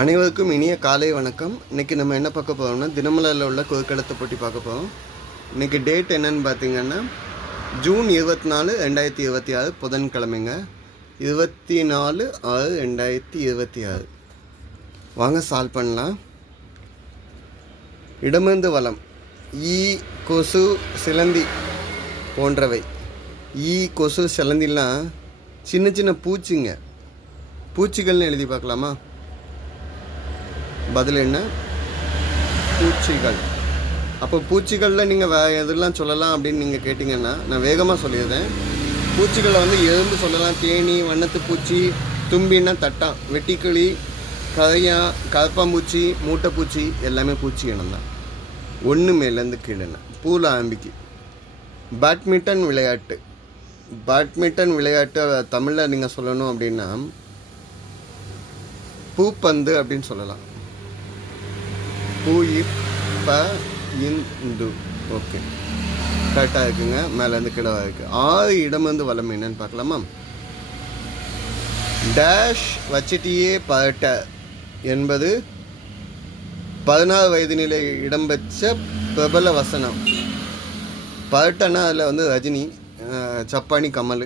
அனைவருக்கும் இனிய காலை வணக்கம். இன்றைக்கி நம்ம என்ன பார்க்க போகிறோம்னா, தினமலரில் உள்ள குறுக்கெழுத்து போட்டி பார்க்க போகிறோம். இன்றைக்கி டேட் என்னன்னு பார்த்தீங்கன்னா, ஜூன் 24, 2026 புதன்கிழமைங்க. 24/6/2026. வாங்க சால்வ் பண்ணலாம். இடமிருந்து வலம் ஈ, கொசு, சிலந்தி போன்றவை. ஈ, கொசு, சிலந்திலாம் சின்ன சின்ன பூச்சிகள்னு எழுதி பார்க்கலாமா? பதில் என்ன? பூச்சிகள். அப்போ பூச்சிகளில் நீங்கள் எதெல்லாம் சொல்லலாம் அப்படின்னு நீங்கள் கேட்டிங்கன்னா, நான் வேகமாக சொல்லிடுறேன். பூச்சிகளை எறும்பு சொல்லலாம், தேனி, வண்ணத்து பூச்சி, தும்பின்னா தட்டான், வெட்டிக்கிளி, கரையா, கரப்பாம்பூச்சி, மூட்டைப்பூச்சி எல்லாமே பூச்சி இனம் தான். ஒன்று மேலேருந்து கீழே. பூல ஆம்பிக்கு. பேட்மிண்டன் விளையாட்டு தமிழில் நீங்கள் சொல்லணும் அப்படின்னா பூப்பந்து அப்படின்னு சொல்லலாம். இந்து. ஓகே, கரெக்டாக இருக்குங்க. மேலேருந்து கீழே இருக்குது. 6 இடமிருந்து வலம் என்னன்னு பார்க்கலாமா? டேஷ் வச்சிட்டியே பரட்ட என்பது 16 வயது நிலை இடம்பெற்ற பிரபல வசனம். பரட்டன்னா அதில் ரஜினி, சப்பானி, கமல்.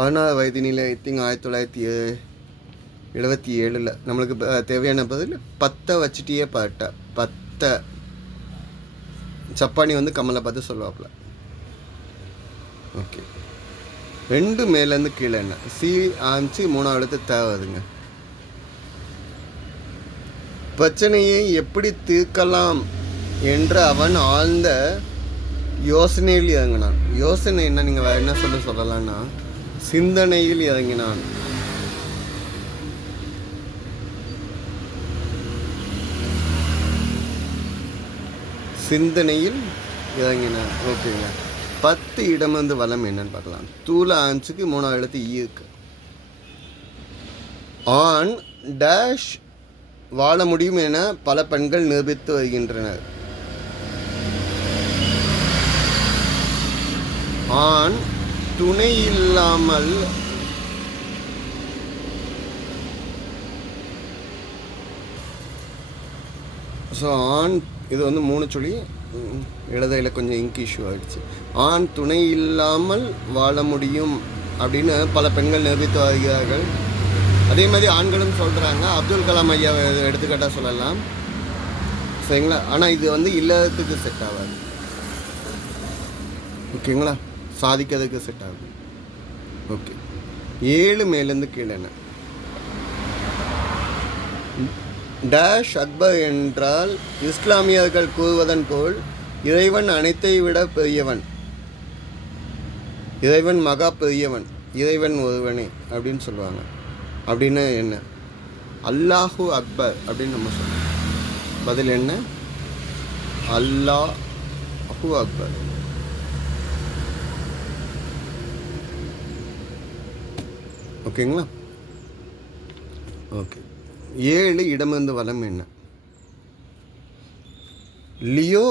16 வயது நிலை ஐ திங்க் 1977. நம்மளுக்கு தேவையான பதில் 10 வச்சிட்டியே பரட்ட. 10 சப்பானி கமலை பார்த்து சொல்லுவாப்புல. ஓகே, 2 மேலேருந்து கீழே என்ன? சி ஆரம்பிச்சு 3ஆவது எழுத்து தேவைதுங்க. பிரச்சனையை எப்படி தீர்க்கலாம் என்ற அவன் ஆழ்ந்த யோசனையில் இறங்கினான். யோசனை என்ன, நீங்கள் வேறு என்ன சொல்லலாம்னா சிந்தனையில் இறங்கினான். சிந்தனையில் இறங்கினான். ஓகேங்க. 10 இடமிருந்து வலம் என்னன்னு பார்க்கலாம். தூள ஆன்ஸுக்கு 3ஆவது எழுத்து ஈ இருக்கு. ஆண் டேஷ் வாழ முடியும் என பல பெண்கள் நிரூபித்து வருகின்றனர். ஆண் துணை இல்லாமல் ஆண் இது 3 சொல்லி எழுதையில் கொஞ்சம் இங்க் இஷ்யூ ஆகிடுச்சு. ஆண் துணை இல்லாமல் வாழ முடியும் அப்படின்னு பல பெண்கள் நிரூபித்து வருகிறார்கள். அதே மாதிரி ஆண்களும் சொல்கிறாங்க. அப்துல் கலாம் ஐயா எடுத்துக்காட்டாக சொல்லலாம், சரிங்களா? ஆனால் இது இல்லறதுக்கு செட் ஆகாது, ஓகேங்களா? சாதிக்கிறதுக்கு செட் ஆகுது. ஓகே, 7 மேலேருந்து கீழே என்ன? டேஷ் அக்பர் என்றால் இஸ்லாமியர்கள் கூறுவதன் போல் இறைவன் அனைத்தை விட பெரியவன், இறைவன் மகா பெரியவன், இறைவன் ஒருவனே அப்படின்னு சொல்லுவாங்க. அப்படின்னு என்ன? அல்லாஹு அக்பர் அப்படின்னு நம்ம சொல்லுவோம். பதில் என்ன? அல்லாஹு அக்பர். ஓகேங்களா? ஓகே, 7 இடமிருந்து வலம் என்ன? லியோ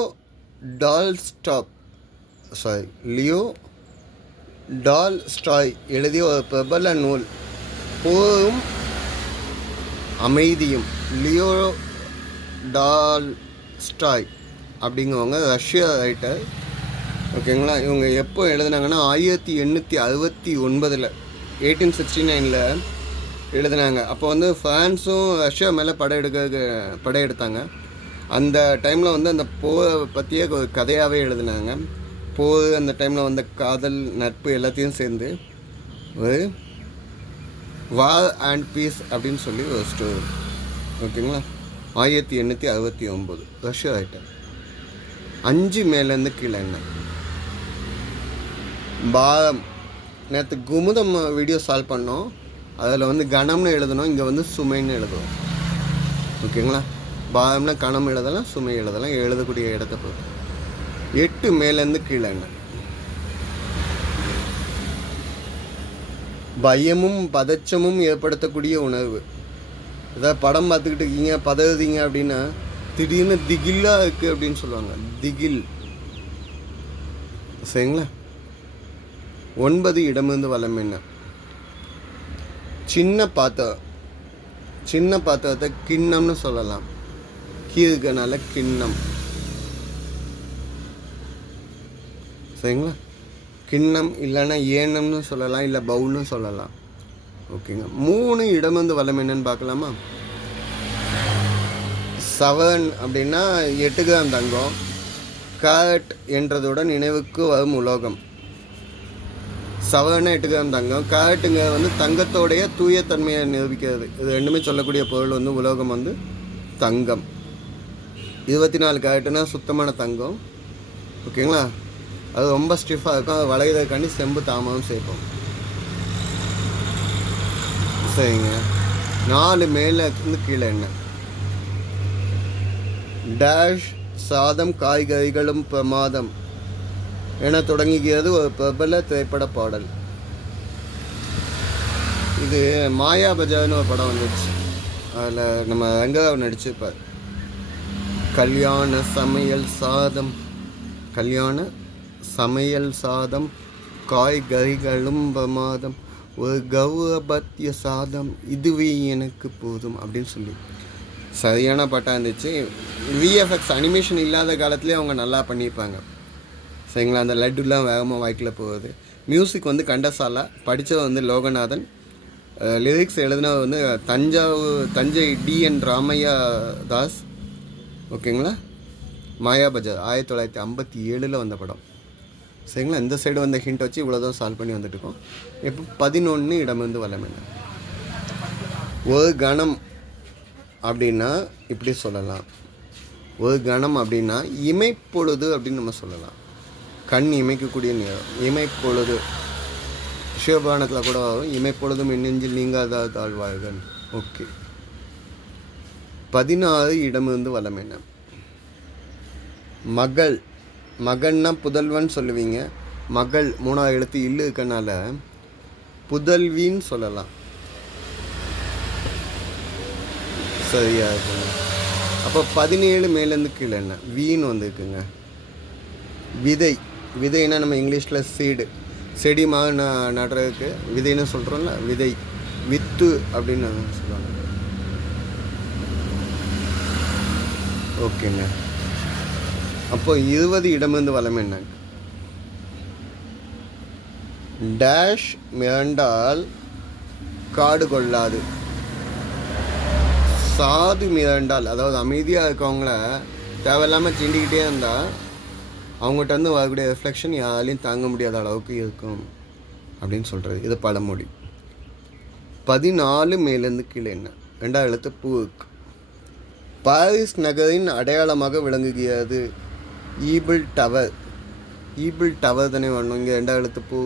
டால்ஸ்டாய் எழுதிய ஒரு பிரபல நூல் போரும் அமைதியும். லியோ டால்ஸ்டாய் அப்படிங்கிறவங்க ரஷ்யா ரைட்டர், ஓகேங்களா? இவங்க எப்போ எழுதுனாங்கன்னா 1869 1869 எழுதினாங்க. அப்போ ஃப்ரான்ஸும் ரஷ்யா மேலே படையெடுத்தாங்க. அந்த டைமில் அந்த போரை பற்றிய ஒரு கதையாகவே எழுதினாங்க. போர் அந்த டைமில் காதல், நட்பு எல்லாத்தையும் சேர்ந்து ஒரு வார் அண்ட் பீஸ் அப்படின்னு சொல்லி ஒரு ஸ்டோரி, ஓகேங்களா? 1869 ரஷ்யா ரைட்டர். 5 மேலேருந்து கீழே என்ன? பாரம். நேற்று குமுதம் வீடியோ சால்வ் பண்ணோம். அதில் கணம்னு எழுதணும், இங்கே சுமைன்னு எழுதுவோம், ஓகேங்களா? பாரம்னா கணம் எழுதலாம், சுமை எழுதலாம், எழுதக்கூடிய இடத்த பொறுத்து. 8 மேலேருந்து கீழே என்ன? பயமும் பதச்சமும் ஏற்படுத்தக்கூடிய உணர்வு. ஏதாவது படம் பார்த்துக்கிட்டு இருக்கீங்க, பதறுதீங்க அப்படின்னா திடீர்னு திகிலாக இருக்குது அப்படின்னு சொல்லுவாங்க. திகில், சரிங்களா? 9 இடமிருந்து வலம் என்ன? சின்ன பாத்திரம். சின்ன பாத்திரத்தை கிண்ணம்னு சொல்லலாம். கீழனால கிண்ணம். சரிங்களா? கிண்ணம் இல்லைன்னா ஏனம்னு சொல்லலாம், இல்லை பவுல்னு சொல்லலாம். ஓகேங்க. 3 இடம் வந்து வளம் என்னன்னு பார்க்கலாமா? 7 அப்படின்னா 8 கிராம் தங்கம். கேரட் என்றதுடன் நினைவுக்கு வரும் உலோகம். 7 8 கிராம் தங்கம். கேரட்டுங்க வந்து தங்கத்தோடைய தூய தன்மையை நிரூபிக்கிறது. இது ரெண்டுமே சொல்லக்கூடிய பொருள் வந்து உலோகம் வந்து தங்கம். 24 கேரட்டுனா சுத்தமான தங்கம். ஓகேங்களா? அது ரொம்ப ஸ்டிஃபாக இருக்கும். அது வளைகிறதுக்காண்டி செம்பு தாமரம் சேர்ப்போம். சரிங்க. 4 மேலே இருந்து கீழே என்ன? டேஷ் சாதம் காய்கறிகளும் பிரமாதம் என தொடங்குகிறது ஒரு பிரபல திரைப்பட பாடல். இது மாயா பஜார்னு ஒரு படம் வந்துச்சு. அதில் நம்ம ரங்கராவ் நடிச்சிருப்பார். கல்யாண சமையல் சாதம் காய்கறிகளும் பிரமாதம் ஒரு கௌரபத்திய சாதம் இதுவே எனக்கு போதும் அப்படின்னு சொல்லி சரியான பாட்டாக இருந்துச்சு. விஎஃப்எக்ஸ் அனிமேஷன் இல்லாத காலத்துலேயே அவங்க நல்லா பண்ணியிருப்பாங்க. சரிங்களா? அந்த லட்டுலாம் வேகமாக வாய்க்கில் போகுது. மியூசிக் வந்து கண்டசாலா. படித்தவர் வந்து லோகநாதன். லிரிக்ஸ் எழுதினவர் வந்து தஞ்சை டிஎன் ராமையா தாஸ். ஓகேங்களா? மாயா பஜார் 1957 வந்த படம். சரிங்களா? இந்த சைடு வந்த ஹிண்ட் வச்சு இவ்வளோதான் சால்வ் பண்ணி வந்துட்டுருக்கோம். இப்போ 11 இடம் வந்து வளம் என்ன? ஒரு கணம் அப்படின்னா இப்படி சொல்லலாம். ஒரு கணம் அப்படின்னா இமைப்பொழுது அப்படின்னு நம்ம சொல்லலாம். கண் இமைக்கக்கூடிய நேரம், இமைப்பொழுது. சிவபுராணத்தில் கூட வரும், இமைப்பொழுதும் நெஞ்சில் நீங்காத தாழ்வார்கள். ஓகே. 16 இடமிருந்து வளம் என்ன? மகள். மகன்னா புதல்வன் சொல்லுவீங்க. மகள் 3வது எழுத்து இல்லு இருக்கனால புதல்வின்னு சொல்லலாம். சரியா இருக்குங்க. அப்போ 17 மேலேருந்து கீழே என்ன? வீன்னு வந்துருக்குங்க. விதை. விதைன்னா நம்ம இங்கிலீஷில் சீடு, செடி மாதிரி நடுறதுக்கு விதைன்னு சொல்கிறோம்ல, விதை, வித்து அப்படின்னு சொல்லுவாங்க. ஓகேங்க. அப்போ 20 இடமிருந்து வளம் என்ன? டேஷ் மிரண்டால் காடு கொள்ளாது. சாது மிரண்டால், அதாவது அமைதியாக இருக்கவங்கள தேவையில்லாமல் சீண்டிக்கிட்டே இருந்தால் அவங்ககிட்ட வந்து வரக்கூடிய ரிஃப்ளெக்ஷன் யாராலையும் தாங்க முடியாத அளவுக்கு இருக்கும் அப்படின்னு சொல்கிறது. இது பழமொழி. 14 மேலேருந்து கீழே என்ன? 2வது எழுத்து பூக். பாரிஸ் நகரின் அடையாளமாக விளங்குகிறது. Eiffel tower. ஈபிள் டவர் தானே வரணும். இங்கே 2வது எழுத்து பூ.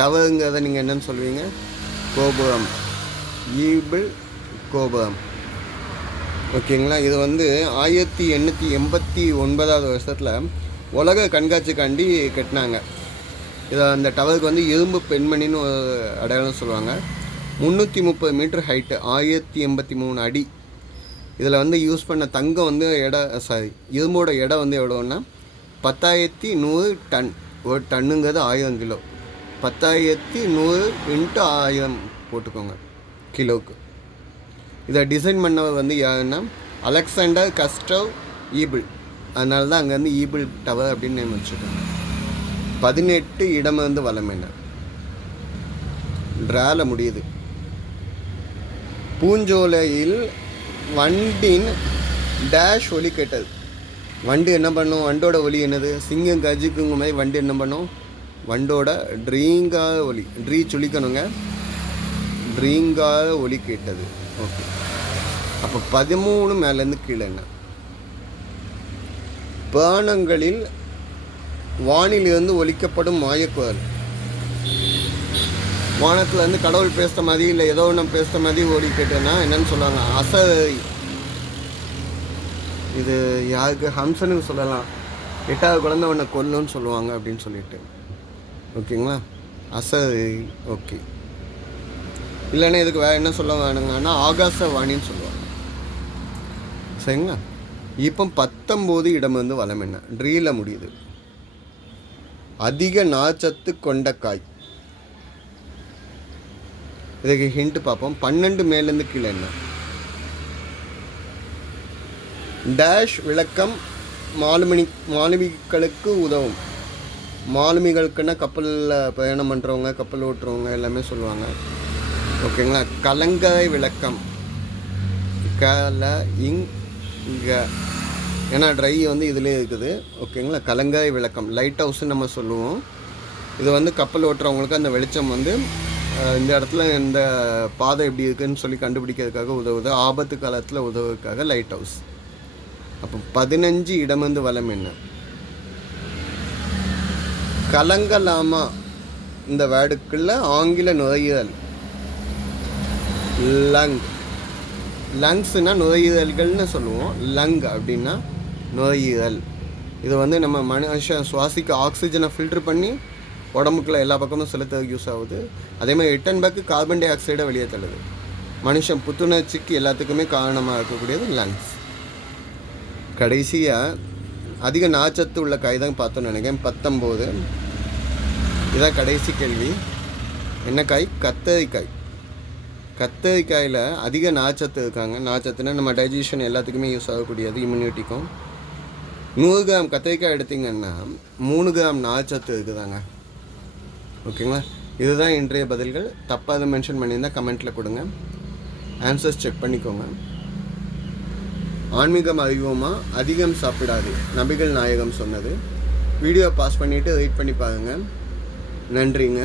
டவருங்கிறத நீங்கள் என்னென்னு சொல்லுவீங்க? கோபுரம். ஈபிள் கோபுரம். ஓகேங்களா? இது வந்து 1889 வருஷத்தில் உலக கண்காட்சிக்காண்டி கட்டினாங்க. இதை அந்த டவருக்கு வந்து இரும்பு பெண்மணின்னு ஒரு அடையாளம் சொல்லுவாங்க. 330 மீட்டர் ஹைட்டு, 1083 அடி. இதில் வந்து யூஸ் பண்ண தங்கம் வந்து இரும்போட எடை வந்து எவ்வளோன்னா 10,100 டன். ஒரு டன்னுங்கிறது 1000 கிலோ. 10,100 × 1000 போட்டுக்கோங்க கிலோவுக்கு. இதை டிசைன் பண்ணவர் வந்து யாருன்னா அலெக்சாண்டர் கஸ்டவ் ஈபிள். அதனால தான் அங்கே வந்து ஈபிள் டவர் அப்படின்னு நேம் வச்சுருக்காங்க. 18 இடமிருந்து வளம் என்ன? ட்ரால முடியுது. பூஞ்சோலையில் வண்டின் டேஷ் ஒலி கேட்டது. வண்டு என்ன பண்ணும்? வண்டோட ஒலி என்னது? சிங்கம் கஜிக்குங்க மாதிரி வண்டு என்ன பண்ணும்? வண்டோட ட்ரீங்காக ஒலி. ட்ரீ சுழிக்கணுங்க. ட்ரீங்காக ஒலி கேட்டது. ஓகே. அப்போ 13 மேலேருந்து கீழே என்ன? பானங்களில் வானிலிருந்து ஒலிக்கப்படும் மாயக்குரல். வானத்துலேருந்து கடவுள் பேசுகிற மாதிரி இல்லை ஏதோ ஒன்று பேசுகிற மாதிரி ஓடி கேட்டேன்னா என்னன்னு சொல்லுவாங்க? அசரி. இது யாருக்கு? ஹம்சனுக்கு சொல்லலாம். 8வது குழந்தை ஒன்று கொல்லுன்னு சொல்லுவாங்க அப்படின்னு சொல்லிட்டு. ஓகேங்களா? அசரி. ஓகே. இல்லைன்னா இதுக்கு வேறு என்ன சொல்ல வேணுங்கன்னா ஆகாசவாணின்னு சொல்லுவாங்க. சரிங்களா? இப்போ 19 இடம் வந்து வளம் என்ன? ட்ரீல முடியுது. அதிக நார்ச்சத்து கொண்ட காய். இதுக்கு ஹிண்ட் பார்ப்போம். 12 மேலேருந்து கீழே என்ன? டேஷ் விளக்கம் மாலுமிகளுக்கு உதவும். மாலுமிகளுக்குன்னா கப்பலில் பயணம் பண்ணுறவங்க, கப்பல் ஓட்டுறவங்க எல்லாமே சொல்லுவாங்க. ஓகேங்களா. கலங்கரை விளக்கம் இங்கே ஏன்னா ட்ரை வந்து இதிலே இருக்குது. ஓகேங்களா. கலங்கரை விளக்கம் லைட் ஹவுஸ்ன்னு நம்ம சொல்லுவோம். இது வந்து கப்பல் ஓட்டுறவங்களுக்கு அந்த வெளிச்சம் வந்து இந்த இடத்துல இந்த பாதை எப்படி இருக்குதுன்னு சொல்லி கண்டுபிடிக்கிறதுக்காக உதவுது. ஆபத்து காலத்தில் உதவுறதுக்காக லைட் ஹவுஸ். அப்போ 15 இடமிருந்து வலம் என்ன? கலங்கலாமா இந்த வேர்டுக்குள்ள ஆங்கில நுரையீரல் லங். லங்ஸ்னால் நுரையீரல்கள்னு சொல்லுவோம். லங் அப்படின்னா நுரையீரல். இது வந்து நம்ம மனுஷன் சுவாசிக்க ஆக்சிஜனை ஃபில்டர் பண்ணி உடம்புக்குள்ள எல்லா பக்கமும் செலுத்துறதுக்கு யூஸ் ஆகுது. அதே மாதிரி ரிட்டர்ன் கார்பன் டை ஆக்சைடை வெளியே தள்ளுது. மனுஷன் புத்துணர்ச்சிக்கு எல்லாத்துக்குமே காரணமாக இருக்கக்கூடியது லங்ஸ். கடைசியாக அதிக நார்ச்சத்து உள்ள காய் தான் பார்த்தோன்னு நினைக்கிறேன். 19. இதான் கடைசி கேள்வி. என்ன காய்? கத்தரிக்காய். கத்தரிக்காயில் அதிக நார்ச்சத்து இருக்காங்க. நார்ச்சத்துனா நம்ம டைஜஷன் எல்லாத்துக்குமே யூஸ் ஆகக்கூடியது, இம்யூனிட்டிக்கும். 100 கிராம் கத்தரிக்காய் எடுத்திங்கன்னா 3 கிராம் நார்ச்சத்து இருக்குதாங்க. ஓகேங்களா. இதுதான் இன்றைய பதில்கள். தப்பாக அதை மென்ஷன் பண்ணியிருந்தால் கமெண்ட்டில் கொடுங்க. ஆன்சர்ஸ் செக் பண்ணிக்கோங்க. ஆன்மீகம் அறிவோமா, அதிகம் சாப்பிடாது, நபிகள் நாயகம் சொன்னது. வீடியோ பாஸ் பண்ணிவிட்டு ரீட் பண்ணி பாருங்கள். நன்றிங்க.